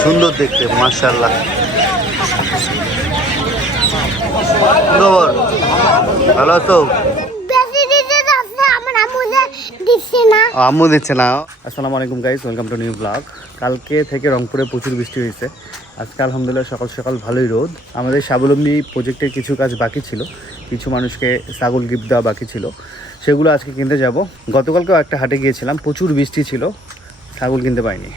সুন্দর দেখতে, মাশাআল্লাহ। খবর ভালো আছো? আম্মু দিচ্ছে না। আসসালামু আলাইকুম guys, welcome to new blog. কালকে থেকে রংপুরে প্রচুর বৃষ্টি হয়েছে। আজকে আলহামদুলিল্লাহ সকাল সকাল ভালোই রোদ। আমাদের স্বাবলম্বী প্রজেক্টের কিছু কাজ বাকি ছিল, কিছু মানুষকে ছাগল গিফট দেওয়া বাকি ছিল, সেগুলো আজকে কিনতে যাব। গতকালকেও একটা হাটে গিয়েছিলাম, প্রচুর বৃষ্টি ছিল, ছাগল কিনতে পাইনি।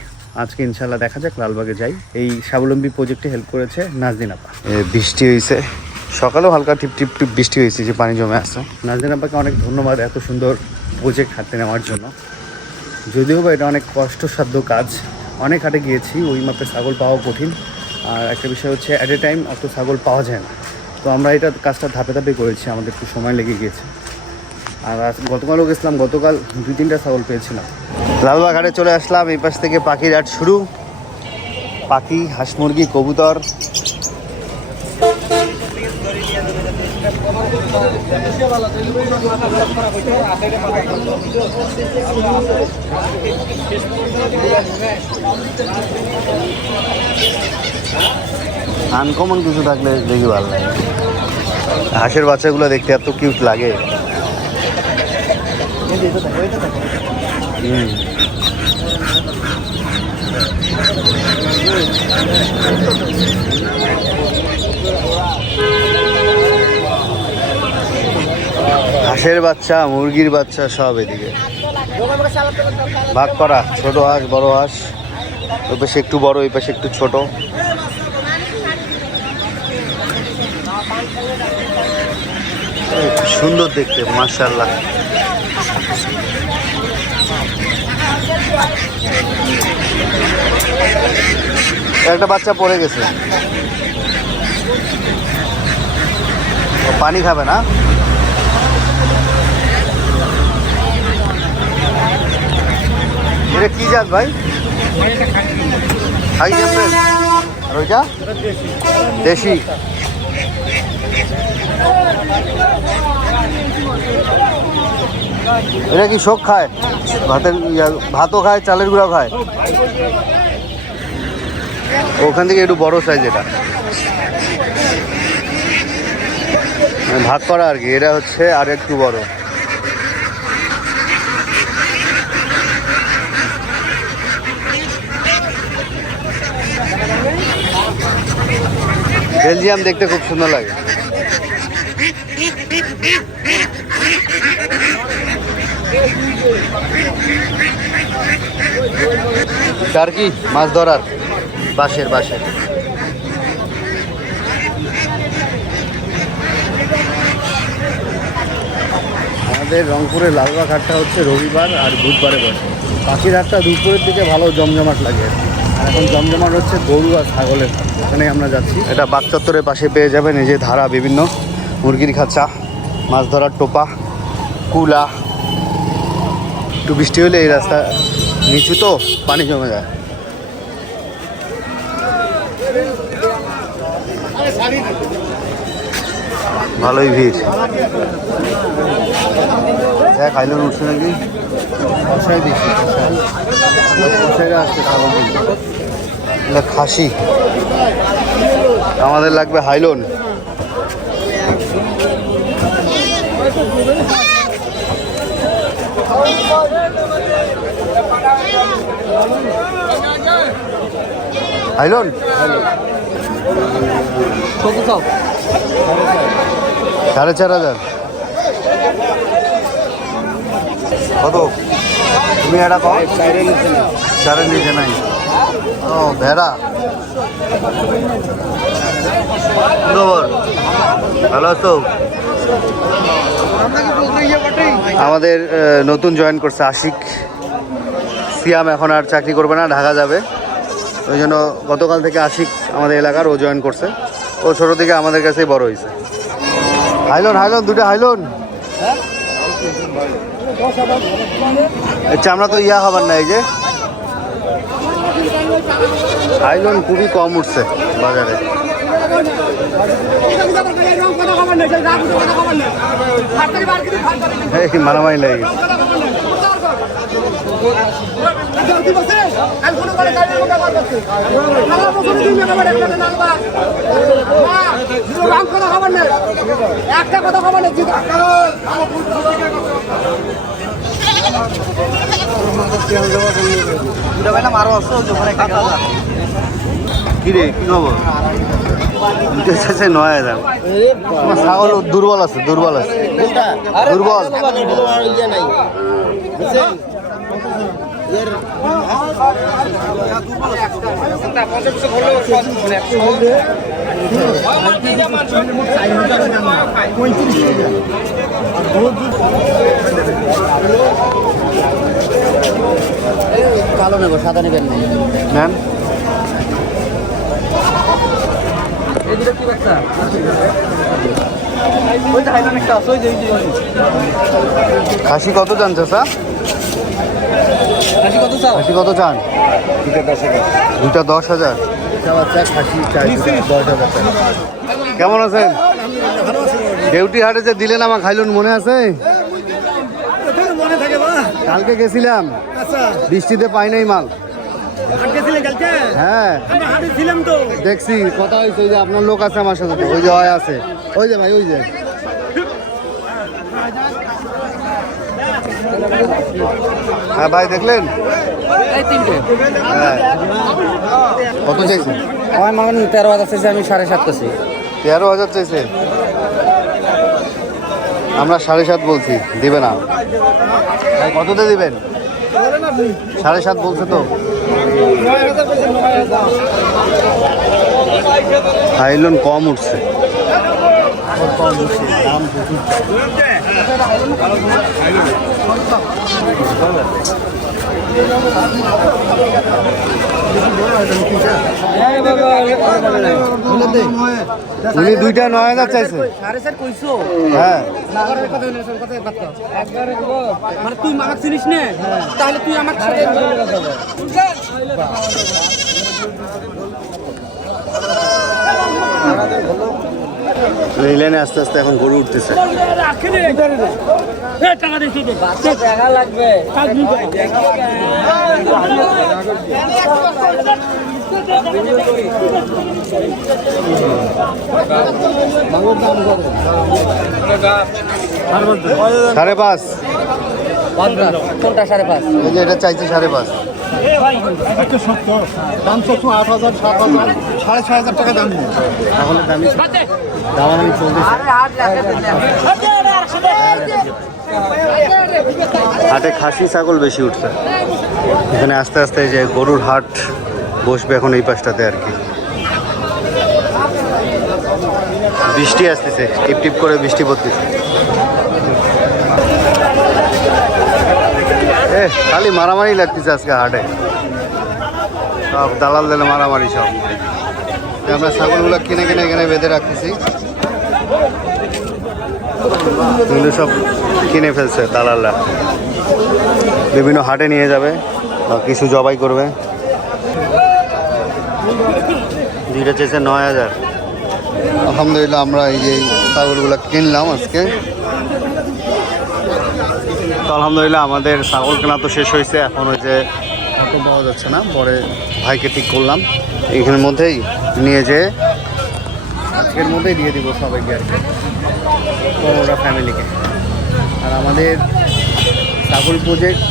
আজকে ইনশাল্লাহ দেখা যাক, লালবাগে যাই। এই স্বাবলম্বী প্রজেক্টে হেল্প করেছে নাজদিন আপা। বৃষ্টি হয়েছে, সকালেও হালকা টিপ টিপ টিপ বৃষ্টি হয়েছে, যে পানি জমে আসছে। নাজদিন আপাকে অনেক ধন্যবাদ এত সুন্দর প্রজেক্ট হাতে নেওয়ার জন্য। যদিও বা এটা অনেক কষ্টসাধ্য কাজ, অনেক হাটে গিয়েছি, ওই মাপে ছাগল পাওয়া কঠিন। আর একটা বিষয় হচ্ছে অ্যাট এ টাইম অত ছাগল পাওয়া যায় না। তো আমরা এটা কাজটা ধাপে ধাপে করেছি, আমাদের একটু সময় লেগে গিয়েছে। আর গতকালও গেছিলাম, গতকাল 2-3টা ছাগল পেয়েছিলাম। লালবাগ ঘাটে চলে আসলাম, এই পাশ থেকে পাখির হাট শুরু। পাখি, হাঁস মুরগি, কবুতর। আনকমন কিছু থাকলে দেখি ভালো লাগে। হাঁসের বাচ্চাগুলো দেখতে এত কিউট লাগে। হাঁসের বাচ্চা, মুরগির বাচ্চা সব এদিকে ভাগ করা। ছোট হাঁস, বড় হাঁস, ওই পাশে একটু বড়, ওই পাশে একটু ছোট। সুন্দর দেখতে, মাশাআল্লাহ। একটা বাচ্চা পড়ে গেছে, পানি খাবে না। এটা কি জাত ভাই? হাই জাম্পের। আর ওইটা দেশি। এটা কি শোক খায়? ভাতও খায়, চালের গুঁড়াও খায়। ওখান থেকে একটু বড় সাইজ, এটা ভাগ করা আর কি। এটা হচ্ছে আর একটু বড়। বেলজিয়াম দেখতে খুব সুন্দর লাগে। টার্কি মাছ ধরার, বাঁশের। আমাদের রংপুরের লালবাগ হাটটা হচ্ছে রবিবার আর বুধবারে বসে। পাখির হাটটা দুপুরের দিকে ভালো জমজমাট লাগে। আর এখন জমজমাট হচ্ছে গরু আর ছাগলের হাট, ওখানে আমরা যাচ্ছি। এটা বাগ চত্বরের পাশে পেয়ে যাবেন এই যে ধারা, বিভিন্ন মুরগির খাঁচা, মাছ ধরার টোপা, কুলা। একটু বৃষ্টি হলে এই রাস্তা নিচু তো পানি জমে যায়। ভালোই ভিড়। দেখ খাইলেন উঠছে নাকি, কষাই দিচ্ছি, কষাইরা আসছে ছাগল। খাসি আমাদের লাগবে হাইলন। হাইলন 4,500। কত তুমি এটা কম? 4-এর নিচে নাই। ও ভেড়া, খবর ভালো আছো? আমাদের নতুন জয়েন করছে আশিক। সিয়াম এখন আর চাকরি করবে না, ঢাকা যাবে। ওই জন্য গতকাল থেকে আশিক আমাদের এলাকার, ও জয়েন করছে। ও ছোটো থেকে আমাদের কাছেই বড় হয়েছে। হাইলন 2টা হাইলন। চামড়া তো ইয়া হবার না। এই যে হাইলন খুবই কম উঠছে বাজারে। এই মারামারি লেগে গেছে। একটা কথা খবর নেই কিরে কি খবর? নয় দাম ছাগল দুর্বল আছে, দুর্বল আছে, দুর্বল। কালো নেবো, সাদা নেবেন নেন। খাসি কত চান চাচা? খাসি কত চান? 10,000। কেমন আছেন? ডিউটি হাটে যে দিলেন আমার খাইলুন মনে আছে? কালকে গেছিলাম, বৃষ্টিতে পাই নাই মাল। হ্যাঁ দেখছি, কথা হয়েছে। ওই যে আপনার লোক আছে আমার সাথে, ওই যে হয় আছে, ওই যে ভাই, ওই যে। হ্যাঁ ভাই দেখলেন? হ্যাঁ কত চাইছে? আমার মামন 13,000 চাইছে, আমি 7.5 করছি। 13,000 চাইছে, আমরা 7.5 বলছি, দিবে না। কততে দিবেন? 7.5 বলছে তো। হাইলন কম উঠছে, দাম উনি 2টা 9,000 চাইছে। হ্যাঁ মানে তুই আমাকে চিনিস না, তাহলে তুই আমাকে এই লাইনে আস্তে আস্তে এখন গরু উঠতেছে। টাকা লাগবে। সাড়ে পাঁচ। কোনটা 5.5? এই যে এটা চাইছে 5.5। দাম 8,000, 7,000, 6,500 টাকা দাম নেই। তাহলে দামি দামাদামি চলতেছে। হাটে খাসি ছাগল বেশি উঠছে এখানে। আস্তে আস্তে যে গরুর হাট বসবে এখন এই পাশটাতে আর কি। বৃষ্টি আসতেছে, টিপ টিপ করে বৃষ্টি পড়তেছে। খালি মারামারি লাগতেছে আজকে হাটে, সব দালাল দিলে মারামারি সব। আমরা ছাগলগুলো কিনে কিনে এখানে বেঁধে রাখতেছি, এগুলো সব কিনে ফেলছে দালালরা, বিভিন্ন হাটে নিয়ে যাবে বা কিছু জবাই করবে। 2টা চেয়েছে 9,000। আলহামদুলিল্লাহ আমরা এই যে ছাগলগুলো কিনলাম আজকে। তো আলহামদুলিল্লাহ আমাদের ছাগল কেনা তো শেষ হয়েছে, এখন ওই যে অটো পাওয়া যাচ্ছে না, পরে ভাইকে ঠিক করলাম এইখানের মধ্যেই নিয়ে যেয়ে আজকের মধ্যেই দিয়ে দিব সবাইকে আর কি, পুরোটা ফ্যামিলিকে। আর আমাদের ছাগল প্রজেক্ট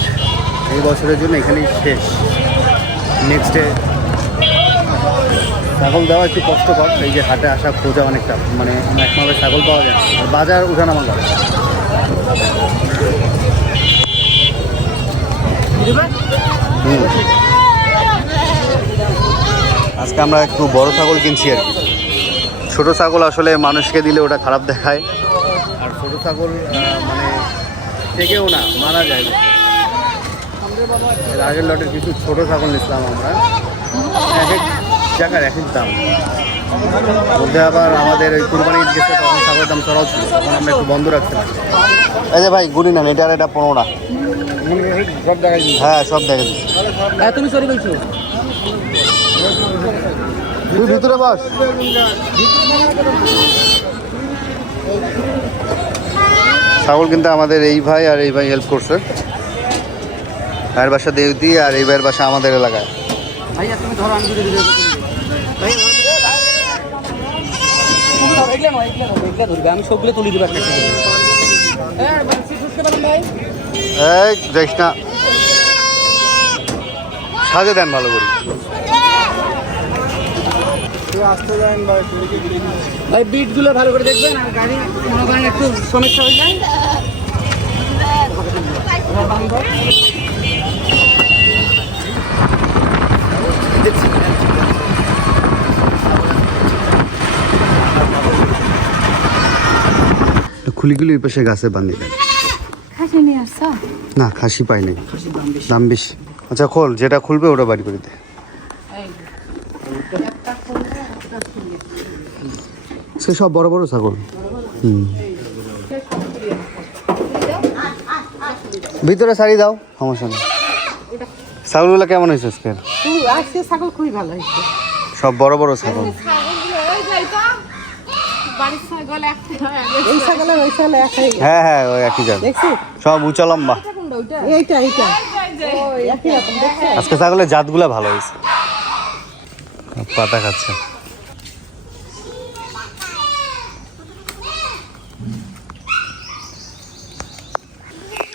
এই বছরের জন্য এখানেই শেষ। নেক্সটে ছাগল দেওয়া একটু কষ্টকর, এই যে হাটে আসা খোঁজা অনেকটা, মানে একভাবে ছাগল পাওয়া যায় না, আর বাজার উঠানামা করে। আজকে আমরা একটু বড় ছাগল কিনছি আর কি। ছোট ছাগল আসলে মানুষকে দিলে ওটা খারাপ দেখায়, আর ছোট ছাগল মানে থেকেও না, মারা যায়। এর আগের লটের কিছু ছোট ছাগল নিচ্ছিলাম আমরা, এক এক জায়গার এক এক দাম। মধ্যে আবার আমাদের ওই কুরবানি ঈদ গেছে, তখন ছাগলের দাম চড়াও ছিল, তখন আমরা একটু বন্ধ রাখছিলাম। এই যে ভাই গুড়ি নেন, এটা আর এটা 15টা। সব দেখা যায়। হ্যাঁ সব দেখে দিচ্ছি। তুমি সরি বলছো, তুই ভিতরে বস। ছাগল কিন্তু আমাদের এই ভাই আর এই ভাই হেল্প করছে। ভাইয়ের বাসা দেউতি আর এই ভাইয়ের বাসা আমাদের এলাকায়। ভাইয়া তুমি ধরো, আমি ধরে এগুলো ধরবে, আমি সবগুলো তুলে দিবো একটা একটা করে। হ্যাঁ বুঝতে পারেন ভাই, এই যাইস না, সাজে দেন ভালো করে। ভাই বিটগুলো ভালো করে দেখবেন, আর গাড়ি মনে করেন একটু সমস্যা হয়ে যায়। খুলিগুলি ওই পাশে গাছে বান্ধি দেন। খাসি নিয়ে আসছো? না খাসি পাই নাই, দাম বেশি। আচ্ছা খোল, যেটা খুলবে ওটা বাড়ি করে দে। সে সব বড় বড় ছাগল। ভিতরে শাড়ি দাও, সমস্যা নেই। ছাগলগুলো কেমন হয়েছে আজকে? আজকে ছাগল খুবই ভালো হয়েছে। সব বড় বড় ছাগল। এই ছাগলের ওই ছাগল একই। হ্যাঁ হ্যাঁ, ওই একই জাত, দেখছি সব উঁচা লম্বা। এইটা এইটা একই রকম দেখছি। আজকে ছাগলের জাতগুলা ভালো হয়েছে। পাতা খাচ্ছে।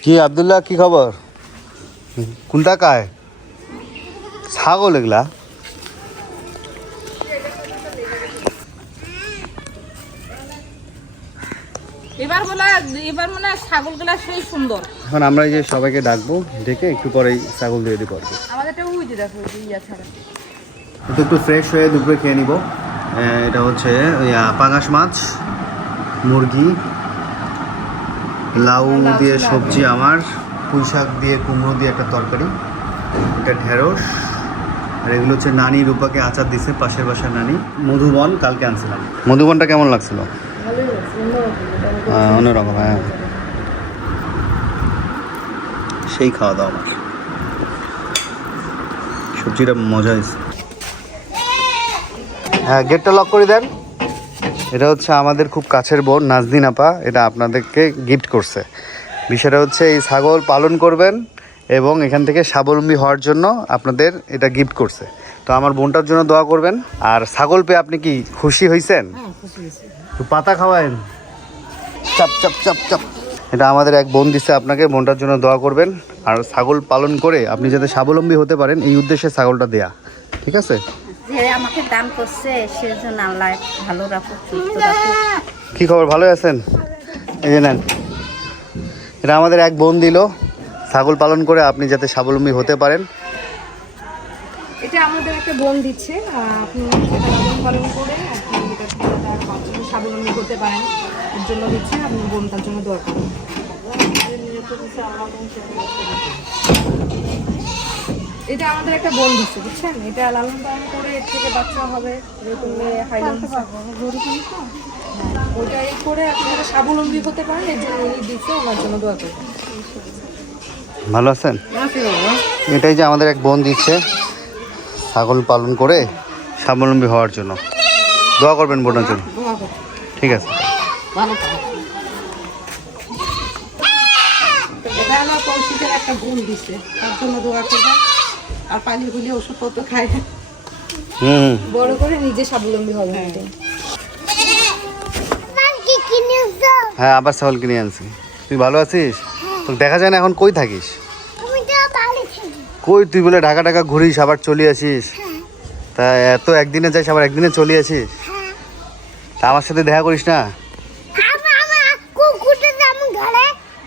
কি আব্দুল্লাহ, কি খবর? কোনটা কায় ছাগল এগুলা? এবার মনে হয় ছাগলগুলা সেই সুন্দর। এখন আমরা এই যে সবাইকে ডাকবো, ডেকে একটু পরেই ছাগল দিয়ে দিতে পারবো। আমাদেরটা উই যে দেখো ইয়া ছাড়া। তো একটু ফ্রেশ হয়ে দুপুরে খেয়ে নিব। এটা হচ্ছে পাঙাশ মাছ, মুরগি, লাউ দিয়ে সবজি আমার, পুঁই শাক দিয়ে কুমড়ো দিয়ে একটা তরকারি, এটা ঢেঁড়স, আর এগুলো হচ্ছে নানি রূপাকে আচার দিছে, পাশের বাসার নানি। মধুবন কালকে আনছিলাম। মধুবনটা কেমন লাগছিল? অন্যরকম, হ্যাঁ সেই খাওয়া দাওয়া আমার। সবজিটা মজা হয়েছে। হ্যাঁ গেটটা লক করে দেন। এটা হচ্ছে আমাদের খুব কাছের বোন নাজদিন আপা, এটা আপনাদেরকে গিফট করছে। বিষয়টা হচ্ছে এই ছাগল পালন করবেন এবং এখান থেকে স্বাবলম্বী হওয়ার জন্য আপনাদের এটা গিফট করছে। তো আমার বোনটার জন্য দোয়া করবেন। আর ছাগল পেয়ে আপনি কি খুশি হয়েছেন? তো পাতা খাওয়ায়েন, চাপ চাপ চাপ চাপ। এটা আমাদের এক বোন দিচ্ছে আপনাকে, বোনটার জন্য দোয়া করবেন। আর ছাগল পালন করে আপনি যাতে স্বাবলম্বী হতে পারেন এই উদ্দেশ্যে ছাগলটা দেয়া, ঠিক আছে? যে আমাকে দান করছে সেজন্য আল্লাহ ভালো রাখুক, সুস্থ রাখুক। কি খবর, ভালো আছেন? এই যে নেন, এটা আমাদের এক বোন দিল ছাগল পালন করে আপনি যাতে স্বাবলম্বী হতে পারেন। এটা আমাদের একটা বোন দিচ্ছে, আপনি সেটা লালন পালন করে আপনি এটা থেকে তার বাচ্চাকে স্বাবলম্বী করতে পারেন, এর জন্য দিচ্ছে। আপনি বোনটার জন্য দোয়া করুন। এটা আমাদের একটা বোন দিচ্ছে, বুঝছেন? এটা লালন পালন করে এর থেকে বাচ্চা হবে, এরকম হাইল্যান্ড ওইটা এই করে আপনি যাতে স্বাবলম্বী হতে পারেন, এর জন্য উনি দিচ্ছে। আমার জন্য দোয়া করবেন। ভালো আছেন? এটাই যে আমাদের এক বোন দিচ্ছে ছাগল পালন করে স্বাবলম্বী হওয়ার জন্য। দোয়া করবেন বোনের জন্য, ঠিক আছে? এটা আমার কৌশিকের একটা বোন দিচ্ছে, তার জন্য দোয়া করবেন। আর পানি হলে ওষুধপত্র খায়, বড় করে নিজে স্বাবলম্বী হবে। হ্যাঁ আবার ছাগল কিনে আনছি। তুই ভালো আছিস? তোকে দেখা যায় না এখন, কই থাকিস? কই তুই বলে ঢাকা ঢাকা ঘুরিস আবার চলে আসিস? তা এত একদিনে যাইস আবার একদিনে চলে আসিস? তা আমার সাথে দেখা করিস না?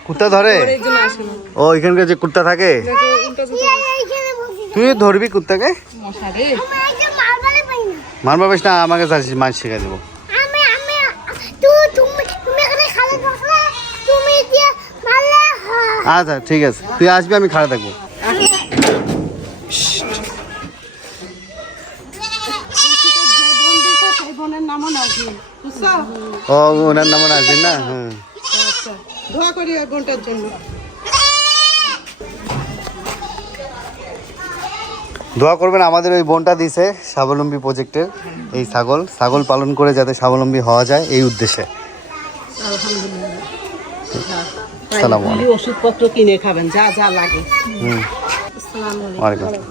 কুত্তা ধরে? ও এখানকার যে কুত্তা থাকে, তুই ধরবি কুত্তাকে? মারবা বেশ না, আমাকে মাছ শিখাই দেবো। আচ্ছা ঠিক আছে, তুই আসবি, আমি খাড়া থাকবো। ও ওনার নাম আসবেন না? হ্যাঁ দোয়া করি ওই বোনটার জন্য। দোয়া করবেন। আমাদের ওই বোনটা দিছে স্বাবলম্বী প্রজেক্টের এই ছাগল পালন করে যাতে স্বাবলম্বী হওয়া যায় এই উদ্দেশ্যে। ওষুধপত্র কিনে খাবেন, যা যা লাগে। ওয়ালাইকুম আসসালাম।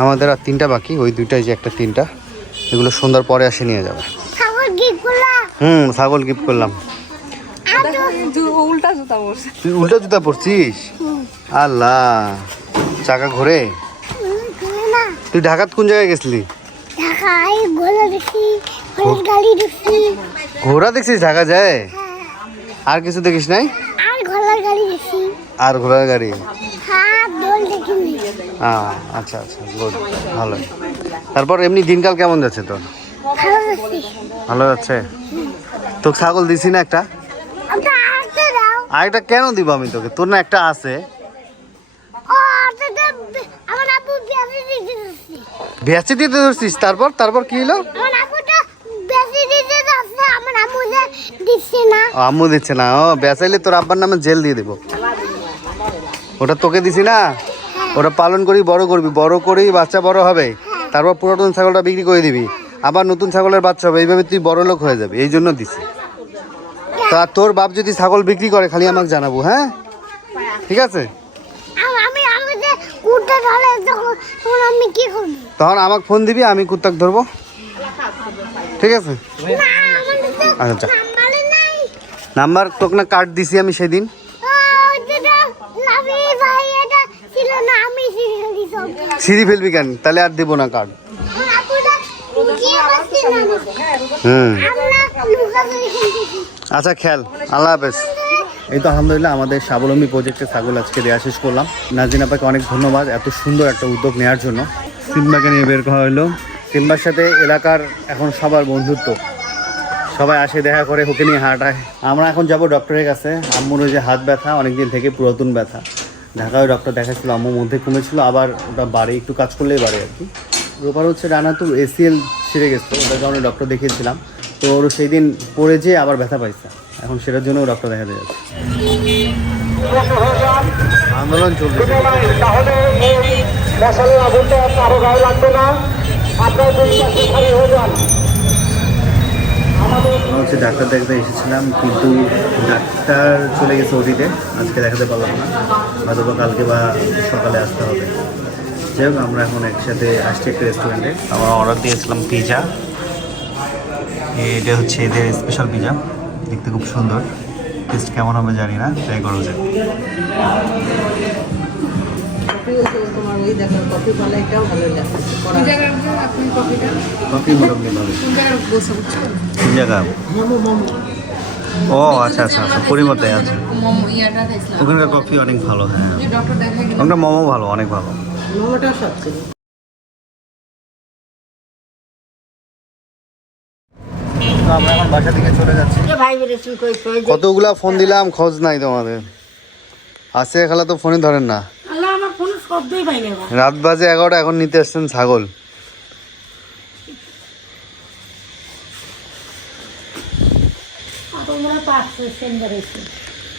আমাদের আর 3টা বাকি, ওই 2টাই যে একটা 3টা, এগুলো সন্ধ্যার পরে আসে নিয়ে যাবে। ছাগল গিফট করলাম। উল্টা জুতা পরছে। তুই উল্টা জুতা পরছিস? আল্লাহ, চাকা ঘোরে। তুই ঢাকাত কোন জায়গায় গেছিলি? ঘোড়া দেখছিস ঢাকা যায়? আর কিছু দেখিস নাই? আর ঘোড়ার গাড়ি। আচ্ছা আচ্ছা, গুড, ভালো। তারপর এমনি দিনকাল কেমন যাচ্ছে তোর? ভালো যাচ্ছে। তোকে ছাগল দিছি না একটা? আরেকটা কেন দিব আমি তোকে? তোর না একটা আছে। বেচে দিতে ধরছিস? তারপর তারপর কি হলো? আম্মু দিচ্ছে না? ও, বেচাইলে তোর আব্বার নামে জেল দিয়ে দেবো। ওটা তোকে দিছি না, ওটা পালন করি, বড় করবি, বড় করি বাচ্চা বড় হবে, তারপর পুরাতন ছাগলটা বিক্রি করে দিবি, আবার নতুন ছাগলের বাচ্চা হবে, এইভাবে তুই বড় লোক হয়ে যাবে, এই জন্য দিছি। তা তোর বাপ যদি ছাগল বিক্রি করে খালি আমাকে জানাবো, হ্যাঁ? ঠিক আছে? তখন আমাকে ফোন দিবি, আমি কুত্তাক ধরবো, ঠিক আছে? আচ্ছা, নাম্বার তোকে না কার্ড দিছি আমি সেদিন। সিঁড়ি ফেলবি কেন? তাহলে আর দেবো না কার্ড। আচ্ছা, খেল। আল্লাহ হাফেজ। এই তো আলহামদুলিল্লাহ আমাদের স্বাবলম্বী প্রজেক্টের ছাগল আজকে দেওয়া শেষ করলাম। নাজিন আপাকে অনেক ধন্যবাদ এত সুন্দর একটা উদ্যোগ নেওয়ার জন্য। সিম্বাকে নিয়ে বের করা হলো। সিম্বার সাথে এলাকার এখন সবার বন্ধুত্ব, সবাই আসে দেখা করে, ওকে নিয়ে হাঁটায়। আমরা এখন যাব ডক্টরের কাছে। আম্মুর ওই যে হাত ব্যথা, অনেকদিন থেকে পুরাতন ব্যথা, ঢাকায় ডক্টর দেখাচ্ছিল, আম্মুর মধ্যে কমেছিল, আবার ওটা বাড়ে, একটু কাজ করলেই বাড়ে আর কি। ওপার হচ্ছে ডানা তো ACL ছিঁড়ে গেছিলো, ওটার কারণে ডক্টর দেখিয়েছিলাম। তো ওর সেই দিন পড়ে যেয়ে আবার ব্যথা পাইছে, এখন সেটার জন্য ডক্টর দেখাতে যাচ্ছে। আন্দোলন চলছে। হচ্ছে ডাক্তার দেখতে এসেছিলাম, কিন্তু ডাক্তার চলে গেছে ওটিতে, আজকে দেখাতে পারলাম না, হয়তো বা কালকে বা সকালে আসতে হবে। যাই হোক, আমরা এখন একসাথে আসছি একটা রেস্টুরেন্টে। আমরা অর্ডার দিয়েছিলাম পিজা, এটা হচ্ছে এদের স্পেশাল পিজা, দেখতে খুব সুন্দর, টেস্ট কেমন হবে জানি না, ট্রাই করা যায়। কফি মোটামুটি ভালো। কোন জায়গা? ও আচ্ছা আচ্ছা আচ্ছা, পরিমতে আছে। ওখানকার কফি অনেক ভালো। হ্যাঁ, ওখানকার মোমো ভালো, অনেক ভালো। আমরা এখন বাসা থেকে চলে যাচ্ছি। কতগুলা ফোন দিলাম, খোঁজ নাই তোমাদের। আসে খালা তো ফোনে ধরেন না। রাত বাজে 11টা, এখন নিতে আসছেন ছাগল।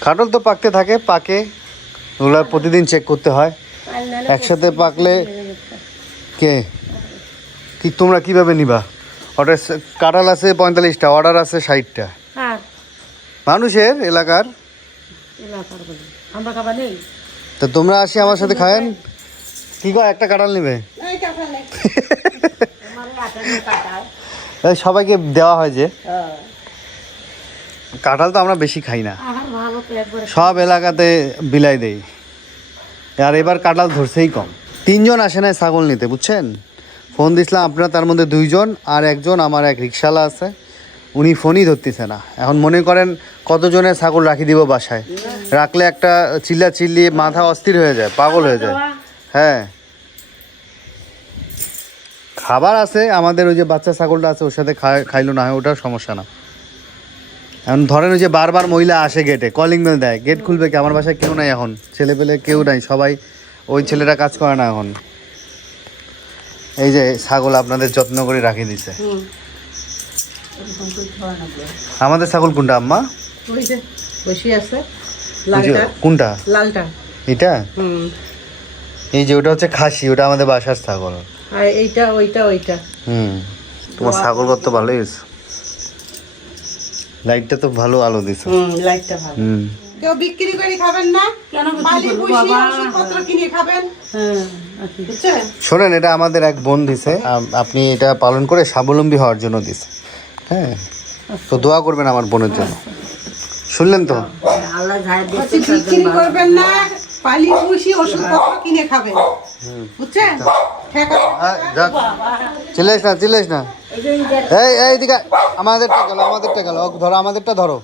কাটল তো পাকতে থাকে, পাকে, ওগুলা প্রতিদিন চেক করতে হয়। একসাথে পাকলে কে কি তোমরা কিভাবে নিবা? অর্ডার কাঁঠাল আছে 45টা, অর্ডার আছে 60টা। মানুষের এলাকার, তো তোমরা আসি আমার সাথে খায়েন। কি কয়, একটা কাঁঠাল নিবে? সবাইকে দেওয়া হয় যে কাঁঠাল, তো আমরা বেশি খাই না, সব এলাকাতে বিলাই দেই। আর এবার কাঁঠাল ধরছেই কম। 3 জন আসে না ছাগল নিতে, বুঝছেন? ফোন দিছিলাম আপনারা, তার মধ্যে 2 জন, আর একজন আমার এক রিক্সাওয়ালা আছে, উনি ফোনই ধরতেছে না। এখন মনে করেন কতজনের ছাগল রাখি দিব বাসায়, রাখলে একটা চিল্লা চিল্লি মাথা অস্থির হয়ে যায়, পাগল হয়ে যায়। হ্যাঁ, খাবার আছে আমাদের, ওই যে বাচ্চা ছাগলটা আছে, ওর সাথে খাইলো না হয়, ওটার সমস্যা না। এখন ধরেন ওই যে বারবার মহিলা আসে গেটে, কলিং বেল দেয়, গেট খুলবে কি? আমার বাসায় কেউ নাই এখন, ছেলে পেলে কেউ নাই, সবাই ওই ছেলেরা কাজ করে না এখন। এই যে ছাগল আপনাদের যত্ন করে রাখি দিছে। আমাদের ছাগল কোনটা আম্মা? কোনটা? লালটা। এটা? এই যে ওটা হচ্ছে খাসি, ওটা আমাদের বাসার ছাগল। আর এইটা ওইটা। তোমার ছাগল কত ভালো হয়েছে, লাইটটা তো ভালো আলো দিছে। লাইটটা ভালো। কেউ বিক্রি করে খাবেন না, বালি ভুসি ওষুধপত্র কিনে খাবেন, বুঝছেন? শোনেন, এটা আমাদের এক বোন দিছে, আপনি এটা পালন করে স্বাবলম্বী হওয়ার জন্য দিছে। হ্যাঁ, তো দোয়া করবেন আমার বোনের জন্য। শুনলেন তো? আল্লাহ যাই বলছি বিক্রি করবেন না, বালি ভুসি ওষুধপত্র কিনে খাবেন, বুঝছেন? ঠেকা চিল্লাইস না, চিল্লাইস না। এই দিকে আমাদেরটা গেল, ধরো, আমাদেরটা ধরো।